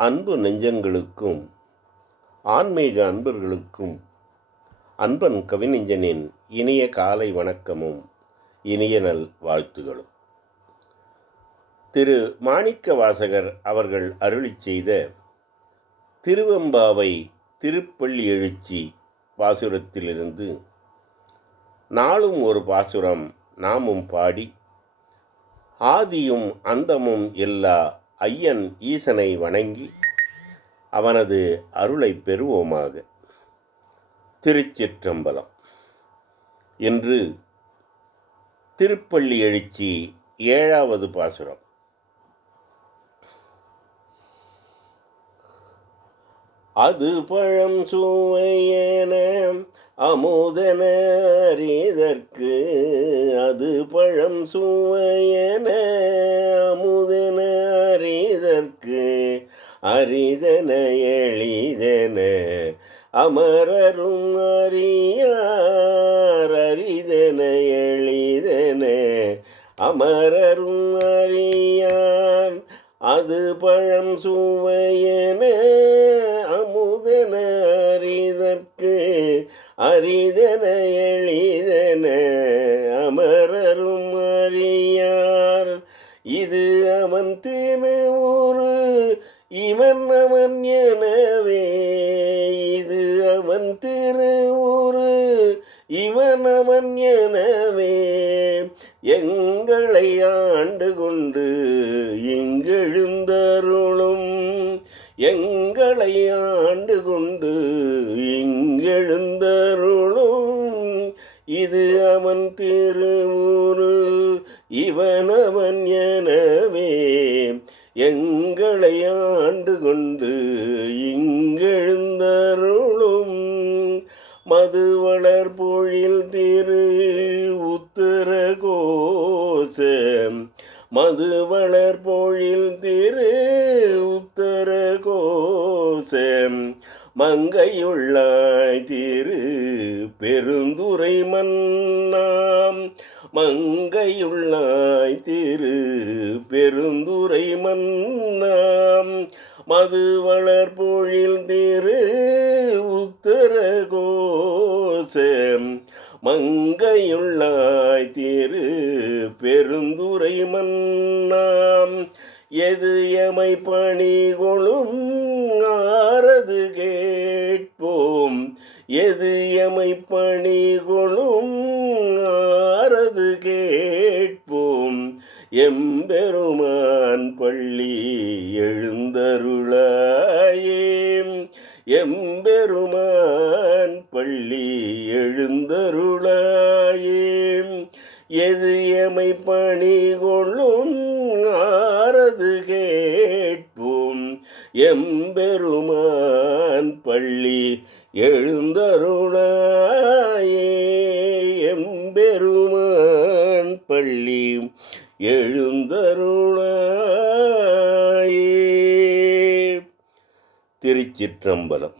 அன்பு நெஞ்சங்களுக்கும் ஆன்மீக அன்பர்களுக்கும் அன்பன் கவிநெஞ்சனின் இனிய காலை வணக்கமும் இனிய நல் வாழ்த்துகளும். திரு. மாணிக்க வாசகர் அவர்கள் அருளிச் செய்த திருவெம்பாவை திருப்பள்ளி எழுச்சி பாசுரத்திலிருந்து நாளும் ஒரு பாசுரம் நாமும் பாடி ஆதியும் அந்தமும் எல்லா ஐயன் ஈசனை வணங்கி அவனது அருளை பெறுவோமாக. திருச்சிற்றம்பலம். இன்று திருப்பள்ளி எழுச்சி ஏழாவது பாசுரம். அது பழம் சுவையேன அமுதனறிதற்கு அது பழம் சுவையன அமுதனறிதற்கு அரிதன எளிதன அமரரும் அறியார் அரிதன எளிதன அமரரும் அறியார் அது பழம் சுவையென அரிதன எளிதன அமரரும் அறியார். இது அவன் திருவுரு இவன் அவன் எனவே இது அவன் திருவுரு இவன் அவன் எனவே. எங்களை ஆண்டு கொண்டு எங்கெழுந்தருளும் எங் எங்களை ஆண்டு கொண்டு இங்கெழுந்தருளும். இது அவன் திருவுரு இவன் அவன் எனவே. எங்களை ஆண்டு கொண்டு இங்கெழுந்தருளும். மது வளர் பொழில் திரு கொடுத்து மது வளர் பொழில் திரு உத்தர கோசம் மங்கையுள்ளாய் திரு பெருந்துரை மன்னாம் மங்கையுள்ளாய் திரு பெருந்துரை மன்னாம் மது வளர் பொழில் திரு உத்தர கோசம் மங்கையுள்ளாய் திரு பெருந்துரை மன்னாம். எது எமை பணி கொளும்? ஆரது கேட்போம். எது எமை பணி கொளும்? ஆரது கேட்போம். எம்பெருமான் பள்ளி எழுந்தருளாயே எம்பெருமான் எழுந்தருளாயே எது எமை பணி கொள்ளும் ஆரது கேட்போம். எம்பெருமான் பள்ளி எழுந்தருளாயே. எம்பெருமான் பள்ளி எழுந்தருளாயே. திருச்சிற்றம்பலம்.